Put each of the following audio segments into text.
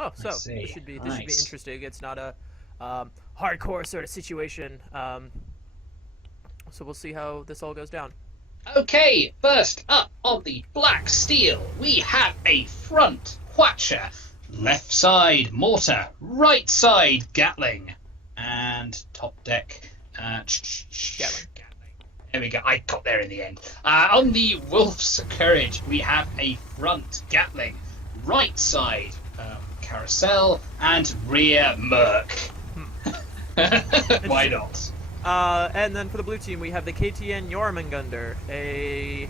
Oh, so this should be interesting. It's not a hardcore sort of situation. So we'll see how this all goes down. Okay, first up on the Black Steel, we have a front Quatcher, left side Mortar, right side Gatling, and top deck Gatling. There we go. I got there in the end. On the Wolf's Courage, we have a front Gatling, right side Carousel, and rear Merc. Why not? And then for the blue team, we have the KTN Jormungandr, a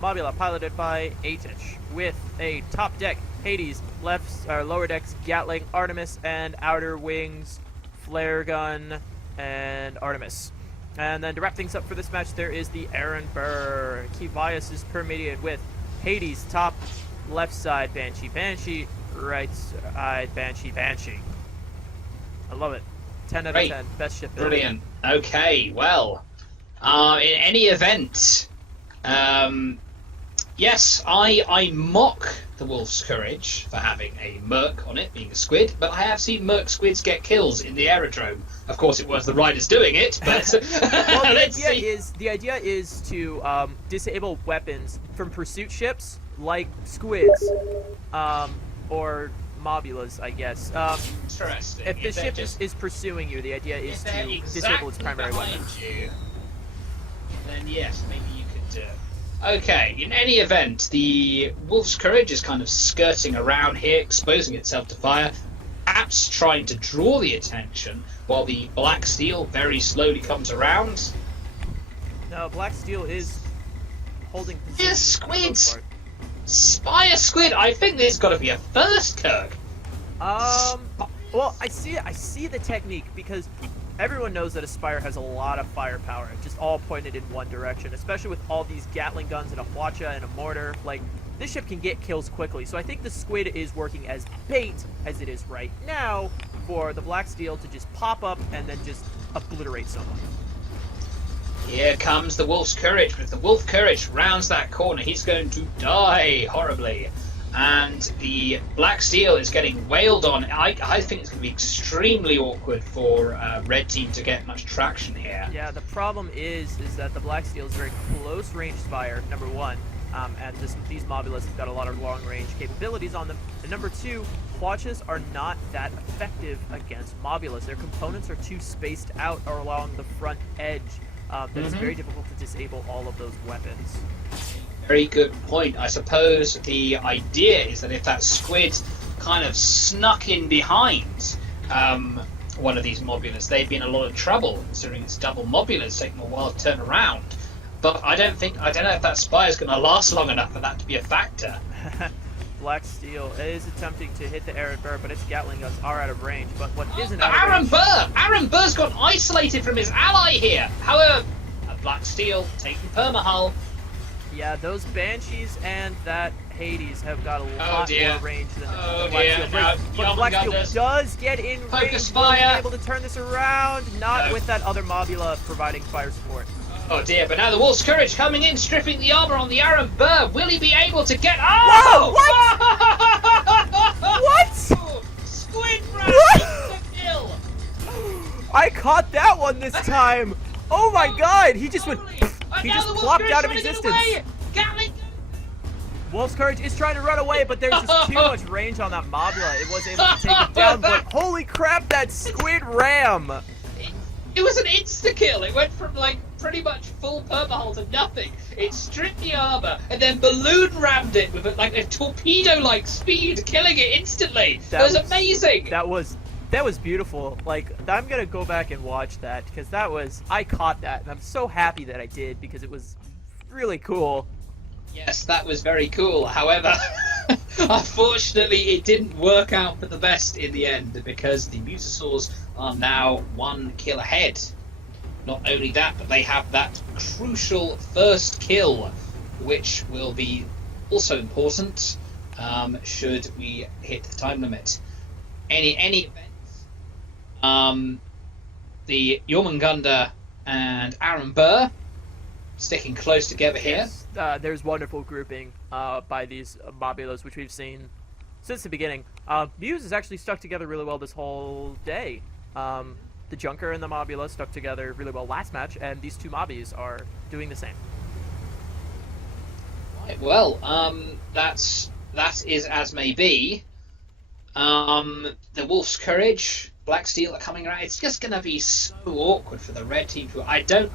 Mobula piloted by Aitich, with a top deck Hades, lower decks Gatling, Artemis, and outer wings Flare Gun and Artemis. And then to wrap things up for this match, there is the Aaron Burr. Kevias is permeated with Hades, top left side Banshee, right side Banshee. I love it. 10 out of 10. Best ship build. Brilliant. Okay, well, in any event, yes, I mock the Wolf's Courage for having a Merc on it, being a squid, but I have seen Merc squids get kills in the aerodrome. Of course, it was the riders doing it, but well, the idea is to disable weapons from pursuit ships like squids, or Mobulas, I guess. Interesting. If the ship is pursuing you, the idea is to disable its primary weapon. Then yes, maybe you could. Okay. In any event, the Wolf's Courage is kind of skirting around here, exposing itself to fire, perhaps trying to draw the attention, while the Black Steel very slowly comes around. No, Black Steel is holding position. Yes, squids. Spire squid. I think there's got to be a first, Kirk. Well, I see the technique, because everyone knows that a Spire has a lot of firepower, just all pointed in one direction, especially with all these Gatling guns and a Hwacha and a mortar. Like, this ship can get kills quickly, so I think the squid is working as bait, as it is right now, for the Black Steel to just pop up and then just obliterate someone. Here comes the Wolf's Courage. If the Wolf Courage rounds that corner, he's going to die horribly. And the Black Steel is getting wailed on. I think it's going to be extremely awkward for Red Team to get much traction here. Yeah, the problem is that the Black Steel is a very close-range Spire, number one. And these Mobulas have got a lot of long-range capabilities on them. And number two, Hwachas are not that effective against Mobulas. Their components are too spaced out or along the front edge. That it's very difficult to disable all of those weapons. Very good point. I suppose the idea is that if that squid kind of snuck in behind one of these Mobulas, they'd be in a lot of trouble, considering it's double Mobulas, taking a while to turn around. But I don't know if that Spire's going to last long enough for that to be a factor. Black Steel is attempting to hit the Aaron Burr, but its Gatling guns are out of range. But what isn't out of range... Aaron Burr's got isolated from his ally here. However, a Black Steel taking permahull. Yeah, those Banshees and that Hades have got a lot more range than the Black Steel. But Black Steel does get in range. Will be able to turn this around, not with that other Mobula providing fire support. Oh dear, but now the Wolf's Courage coming in, stripping the armor on the Aaron Burr. Will he be able to get... Oh! Whoa, what? What? Squid round the kill. I caught that one this time. Oh my god, he just went... He just plopped out of existence. Wolf's Courage is trying to run away, but there's just too much range on that Mobula. It was able to take it down, but holy crap, that squid ram! It was an insta-kill. It went from, like, pretty much full permahull to nothing. It stripped the armor and then balloon rammed it with, like, a torpedo-like speed, killing it instantly. That was amazing. That was beautiful. Like, I'm gonna go back and watch that, because I caught that, and I'm so happy that I did, because it was really cool. Yes, that was very cool. However, unfortunately, it didn't work out for the best in the end, because the Museosaurus are now 1 kill ahead. Not only that, but they have that crucial first kill, which will be also important should we hit the time limit. Any event, the Jormungandr and Aaron Burr sticking close together here. Yes, there's wonderful grouping by these Mobulas, which we've seen since the beginning. Muse has actually stuck together really well this whole day. The Junker and the Mobula stuck together really well last match, and these two mobbies are doing the same. Right, well, that is as may be. The Wolf's Courage, Black Steel are coming around. It's just going to be so awkward for the red team. I don't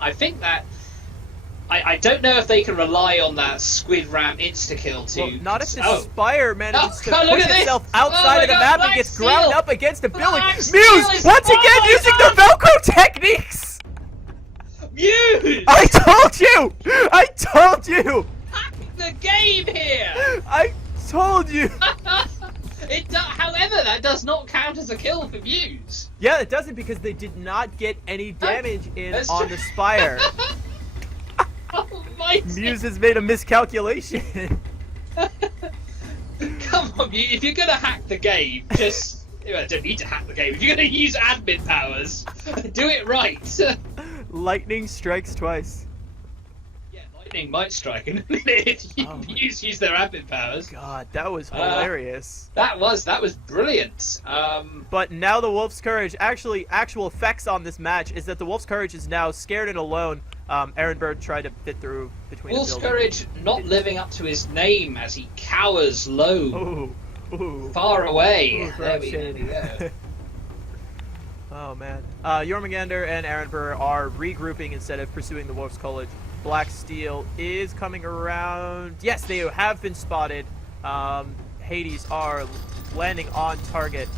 know if they can rely on that Squid Ram insta-kill to... Well, not if the Spire manages to look push at itself this. outside of the God, map and Black gets ground Steel. up against a building. Black Muse, Steel is- once again, Oh my using God. the Velcro techniques! Muse! I told you! I told you! Hack the game here! I told you! However, that does not count as a kill for Muse. Yeah, it doesn't because they did not get any damage in That's on true. the Spire. Oh my Muse has made a miscalculation. Come on, if you're gonna hack the game, just... I don't need to hack the game. If you're gonna use admin powers, do it right. Lightning strikes twice. Yeah, lightning might strike and if you use their admin powers. God, that was hilarious. That was brilliant. But now the Wolf's Courage, actual effects on this match is that the Wolf's Courage is now scared and alone. Aaron Bird tried to fit through between Wolf's the building. Courage not living up to his name as he cowers low, Ooh. far away. Ooh, There we shady. go. Oh man. Jormungandr and Aaron Burr are regrouping instead of pursuing the Wolf's Courage. Black Steel is coming around. Yes, they have been spotted. Hades are landing on target.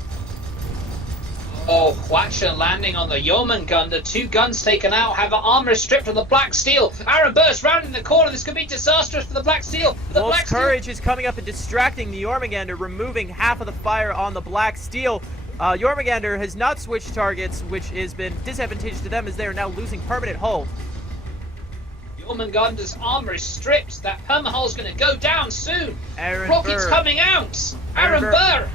Oh, Quacha landing on the Jormungandr. 2 guns taken out. Have an armor stripped on the Black Steel. Aaron Burst rounding the corner. This could be disastrous for the Black Steel. Wolf's Courage is coming up and distracting the Jormungandr, removing half of the fire on the Black Steel. Jormungandr has not switched targets, which has been disadvantageous to them as they are now losing permanent hull. Jormungandr's armor is stripped. That perma hull's going to go down soon. Aaron Rockets Burr. coming out. Aaron Aaron Burr. Burr.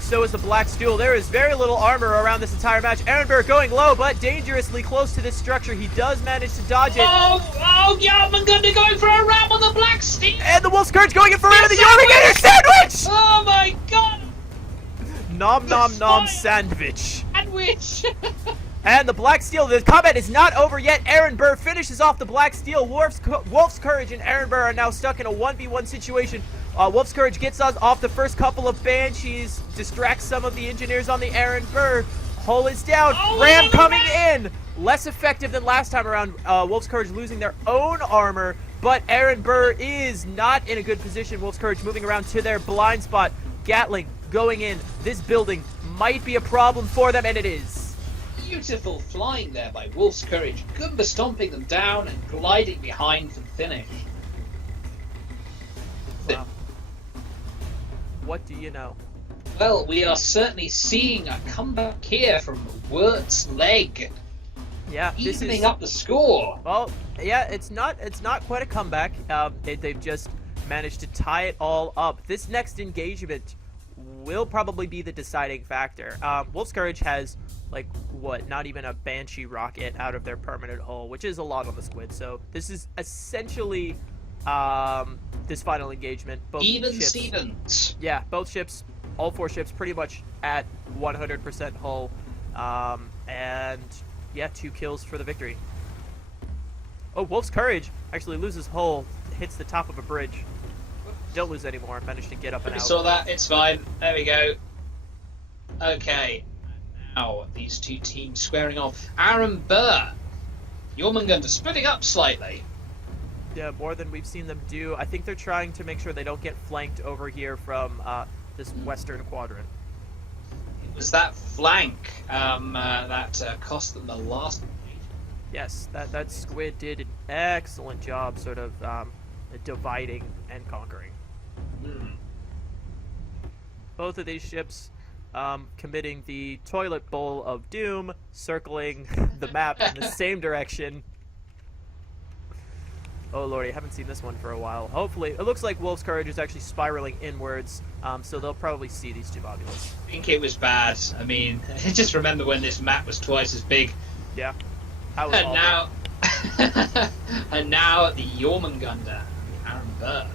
So is the Black Steel. There is very little armor around this entire match. Aaron Burr going low, but dangerously close to this structure. He does manage to dodge it. Oh, Jormungandr going for a ram on the Black Steel. And the Wolf's Courage going in for the Jormungandr sandwich! Oh my god. Nom nom nom sandwich. Sandwich. And the Black Steel, the combat is not over yet. Aaron Burr finishes off the Black Steel. Wolf's Courage and Aaron Burr are now stuck in a 1v1 situation. Wolf's Courage gets us off the first couple of Banshees, distracts some of the engineers on the Aaron Burr. Hull is down. Ram coming in. Less effective than last time around. Wolf's Courage losing their own armor, but Aaron Burr is not in a good position. Wolf's Courage moving around to their blind spot. Gatling going in. This building might be a problem for them, and it is. Beautiful flying there by Wolf's Courage. Goomba stomping them down and gliding behind for the finish. Wow. What do you know? Well, we are certainly seeing a comeback here from Wirt's leg. Yeah, this Evening is up the score. well. Yeah, it's not quite a comeback. They've just managed to tie it all up. This next engagement will probably be the deciding factor. Wolf's Courage has not even a Banshee rocket out of their permanent hull, which is a lot on the Squid. So this is essentially this final engagement. Both Even ships, Stevens. yeah, both ships, all 4 ships, pretty much at 100% hull, and yeah, 2 kills for the victory. Oh, Wolf's Courage actually loses hull, hits the top of a bridge. Don't lose anymore. Managed to get up and We out. saw that. It's fine. There we go. Okay. Now these 2 teams squaring off. Aaron Burr. Jormungandr splitting up slightly. Yeah, more than we've seen them do. I think they're trying to make sure they don't get flanked over here from this western quadrant. It was that flank that cost them the last. Yes, that Squid did an excellent job sort of dividing and conquering. Both of these ships committing the toilet bowl of doom, circling the map in the same direction. Oh lordy, I haven't seen this one for a while. Hopefully, it looks like Wolf's Courage is actually spiraling inwards, so they'll probably see these 2 modules. I think it was bad. I mean, just remember when this map was twice as big. Yeah. That was And awful. now, and now the Jormungandr, Aaron Burr.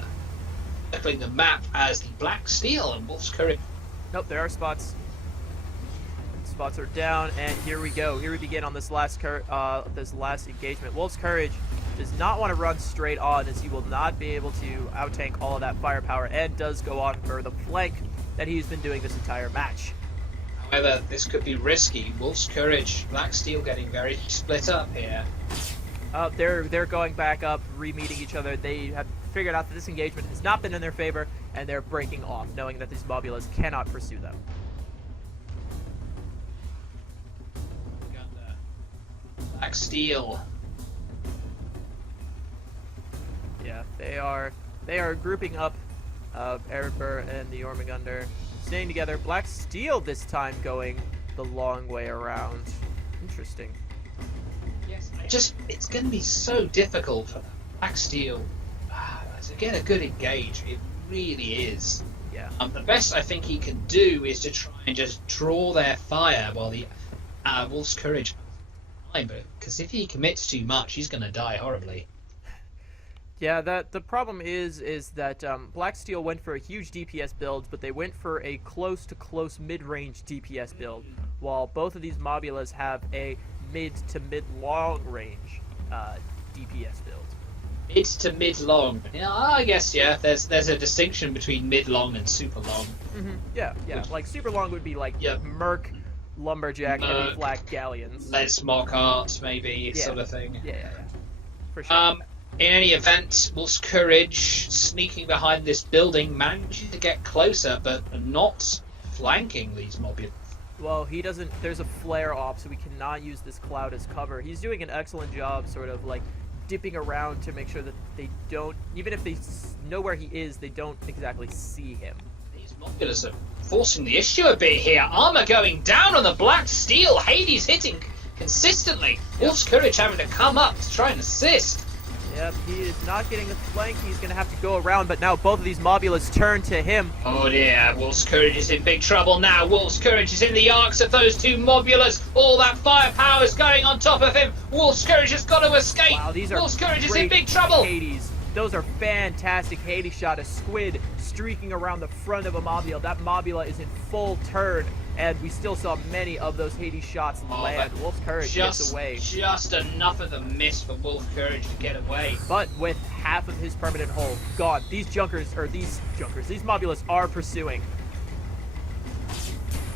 circling the map as the Black Steel and Wolf's Courage. Nope, there are spots. Spots are down, and here we go. Here we begin on this last engagement. Wolf's Courage does not want to run straight on, as he will not be able to out-tank all of that firepower, and does go on for the flank that he's been doing this entire match. However, this could be risky. Wolf's Courage, Black Steel getting very split up here. They're going back up, re-meeting each other. They have figured out that this engagement has not been in their favor, and they're breaking off, knowing that these mobulas cannot pursue them. Black Steel. Yeah, they are grouping up. Aaron Burr and the Jormungandr staying together. Black Steel this time going the long way around. Interesting. Yes, it's going to be so difficult for Black Steel to get a good engage. It really is. Yeah. The best I think he can do is to try and just draw their fire while the Wolf's Courage. Because if he commits too much, he's going to die horribly. Yeah, the problem is that Black Steel went for a huge DPS build, but they went for a close-to-close mid-range DPS build, while both of these mobulas have a mid to mid-long range DPS build. Mid to mid-long. Yeah, I guess, yeah, there's a distinction between mid-long and super-long. Mm-hmm. Yeah. Like super-long would be like Merc, Lumberjack, Heavy Flak, Galleons. Les Mockart, maybe, sort of thing. Yeah. For sure. In any event, Wolf's Courage, sneaking behind this building, managing to get closer, but not flanking these mobulas. Well, he doesn't. There's a flare off, so we cannot use this cloud as cover. He's doing an excellent job, sort of like dipping around to make sure that they don't, even if they know where he is, they don't exactly see him. These mobulas are forcing the issue a bit here. Armor going down on the Black Steel. Hades hitting consistently. Wolf's Courage having to come up to try and assist. Yep, he is not getting the flank. He's going to have to go around, but now both of these mobulas turn to him. Oh dear, Wolf's Courage is in big trouble now. Wolf's Courage is in the arcs of those two mobulas. All that firepower is going on top of him. Wolf's Courage has got to escape. Wow, these are Wolf's Courage is in big trouble. Hades. Those are fantastic Hades shot. A squid streaking around the front of a mobula. That mobula is in full turn, and we still saw many of those Hades shots land. Wolf's Courage gets away. Just enough of them miss for Wolf's Courage to get away. But with half of his permanent hull gone, these mobulas are pursuing.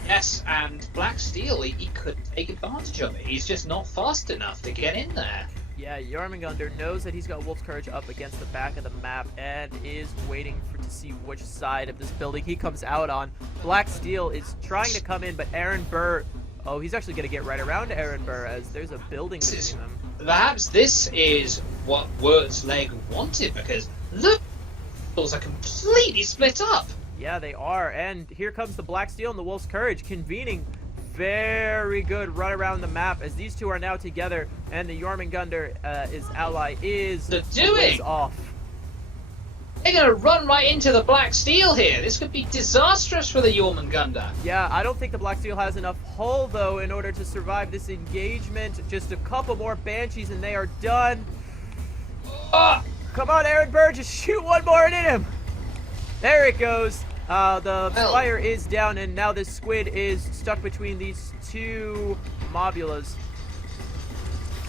Yes, and Black Steel, he could take advantage of it. He's just not fast enough to get in there. Yeah, Jormungandr knows that he's got Wolf's Courage up against the back of the map and is waiting to see which side of this building he comes out on. Black Steel is trying to come in, but Aaron Burr, he's actually going to get right around Aaron Burr as there's a building between them. Perhaps this is what Wirt's leg wanted, because look, those are completely split up. Yeah, they are, and here comes the Black Steel and the Wolf's Courage convening. Very good run around the map as these two are now together, and the Jormungandr, his ally, is off. They're going to run right into the Black Steel here. This could be disastrous for the Jormungandr. Yeah, I don't think the Black Steel has enough hull, though, in order to survive this engagement. Just a couple more Banshees and they are done. Come on, Aaron Burr, just shoot one more and hit him. There it goes. The fire is down, and now this squid is stuck between these two mobulas.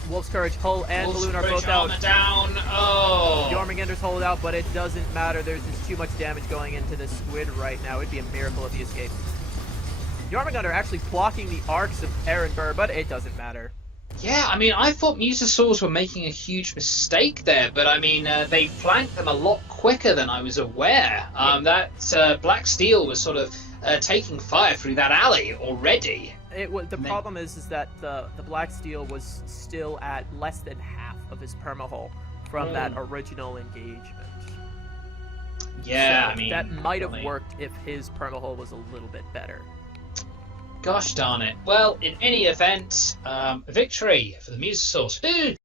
Wolf's Courage hull and balloon are both out. Down. Oh. Jormungandr's hull out, but it doesn't matter. There's just too much damage going into this squid right now. It'd be a miracle if he escaped. Jormungandr actually blocking the arcs of Aaron Burr, but it doesn't matter. Yeah, I mean, I thought Museosaurus were making a huge mistake there, but I mean, they flanked them a lot quicker than I was aware. That Black Steel was sort of taking fire through that alley already. The problem is that the Black Steel was still at less than half of his permahull from that original engagement. Yeah, so I mean, that might have worked if his permahull was a little bit better. Gosh darn it. Well, in any event, victory for the Museosaurus.